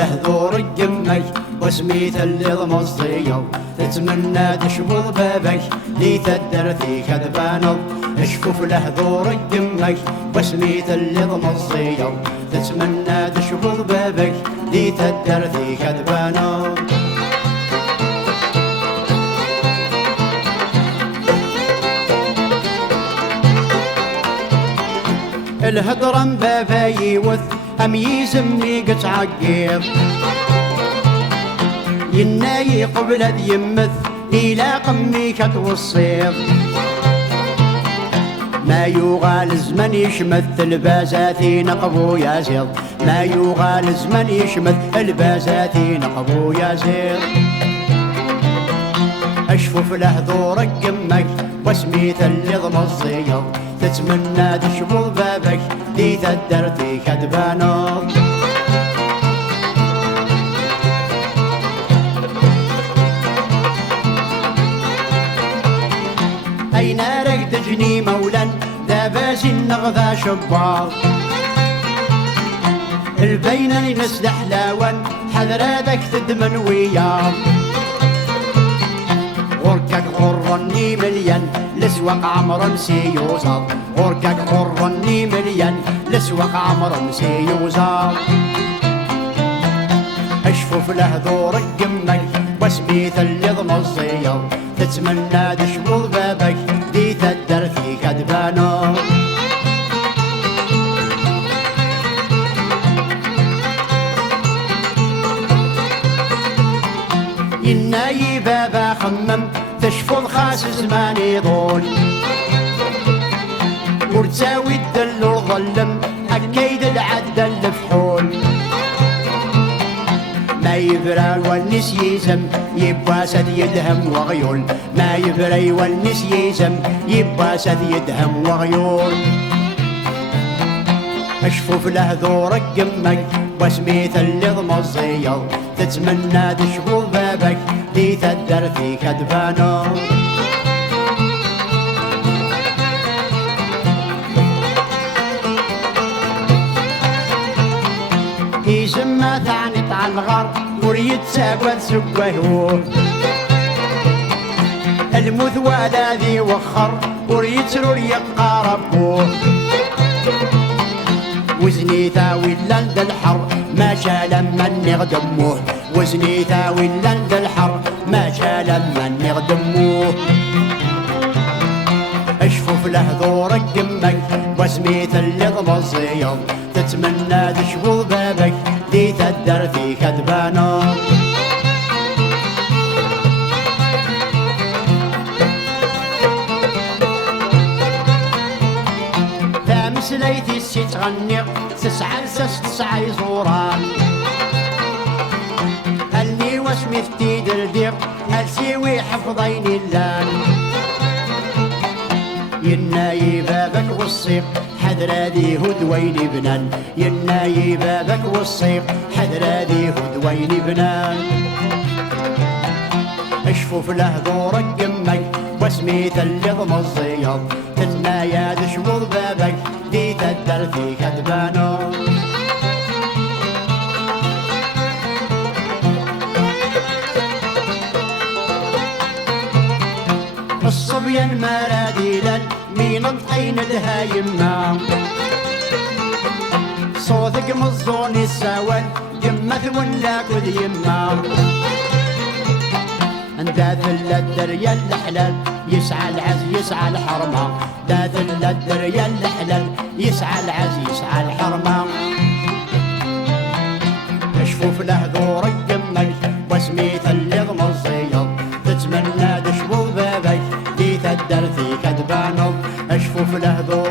له ذور قمي وسميت اللي ضمصيو تتمنى تشبض بابك لي تدرثي كذبانو اشفوف له ذور قمي وسميت اللي ضمصيو تتمنى تشبض بابك لي تدرثي كذبانو الهضرم بابا يوث أم يزمي قتعقير يناي قبل ذي يمث إلى قمي كتوصير ما يغال زمن يشمث البازاتي نقبو يا زير ما يغال زمن يشمث البازاتي نقبو يا زير أشفوف له ذورك قمك وسميت اللي ضمصير تتمنى تشبض بابك دي تدرتي كذبانو أين رك تجني مولا داباس النغذا شبار البين نسدح لاون حذراتك تدمن وياه غركك غرني مليان لسوق عمر سيوزر غركك غرني مليان لسوق عمر سيوزر اشفوف له ذورك قمك وسميت اللي ضمصير تتمنى تشبض بابك دي تدرثي كذبانو يناي بابا خمم تشفض خاس زماني ضول ورتساوي الدل ظلم أكيد العد الفحول ما يبرى والنس يزم يبقى سد يدهم وغيول ما يبرى والنس يزم يبقى سد يدهم وغيول اشفوف له ذورك قمك وسميت اللي ضمصير تتمنى تشبض بابك دي تدرثي كذبانو يسمى ثاني عن الغر وريد ساقوة سقوه المثوى ذي وخر وريد سرور يقاربوه وزني ثاوي لند الحر ما شال من يغدموه وزني ثاوي لند الحر ما شال من يغدموه اشفوف له ذورك قمك وسميت اللي ضمصير تتمنى تشبض بابك دي تدرثي كذبانو ثامس ليثي السي تغنق تسعى لسس تسعى يزوران هلني واسمي فتي دردق هلسيوي حفظين اللان يناي بابك والصيق حذر ذي هدوين بنان يناي بابك والصيق حذر ذي هدوين بنان اشفوف له ذورك قمك وسميت اللي ضمصير تنايا تشبض بابك دي تدرثي كذبانو الصبيان مراديلا مين الطين لها يما صوتك مصون السوان جمث ولا كل يما ذات الدريا الحلال يسعى العز يسعى الحرمة ذات الدريا الحلال يسعى العز يسعى الحرمة اشفوف له ذورك قمك وسميت اللي ضمصير تتمنى تشبض بابك دي تدرثي كذبانو اشفوف له ذورك